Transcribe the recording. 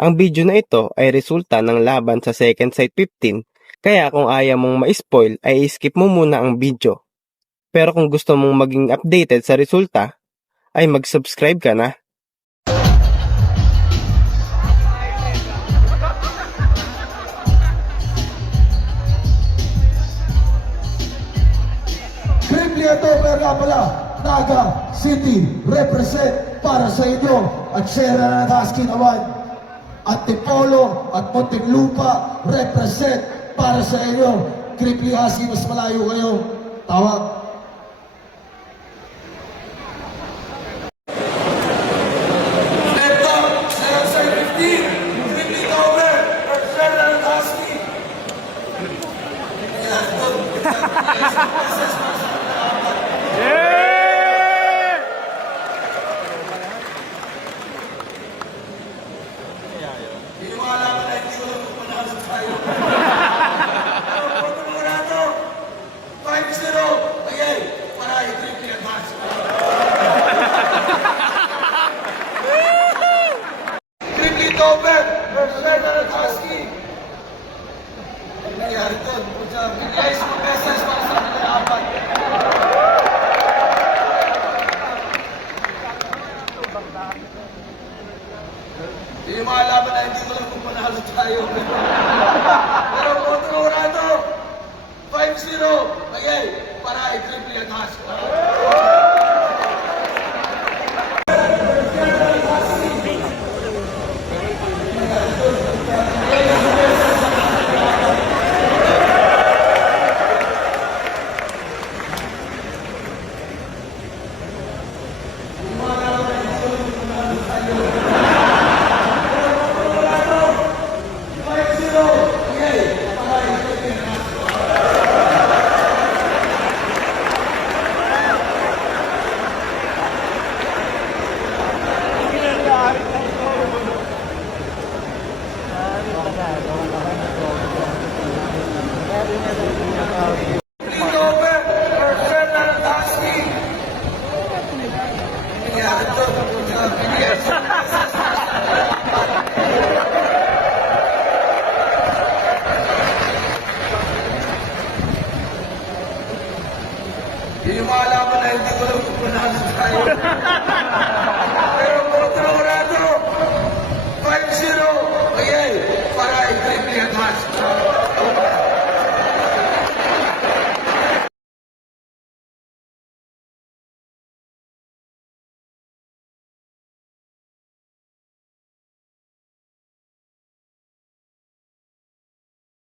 Ang video na ito ay resulta ng laban sa Second Sight 15, kaya kung ayaw mong ma-spoil ay skip mo muna ang video. Pero kung gusto mong maging updated sa resulta, ay mag-subscribe ka na. Creepy nga pala, Naga City represent para sa inyo at Sierra Husky naman. At Tipolo at Muntinlupa represent para sa inyo. Creepy Husky, mas malayo kayo. Tawag. Yung mga laban na hindi ko lang kung panalo tayo. Pero Motorado, 5-0. Okay, para i-triple at hash. Yung mga laban na hindi ko lang kung panalo tayo. Pero Motorado, 5-0. Okay, para i-triple at match.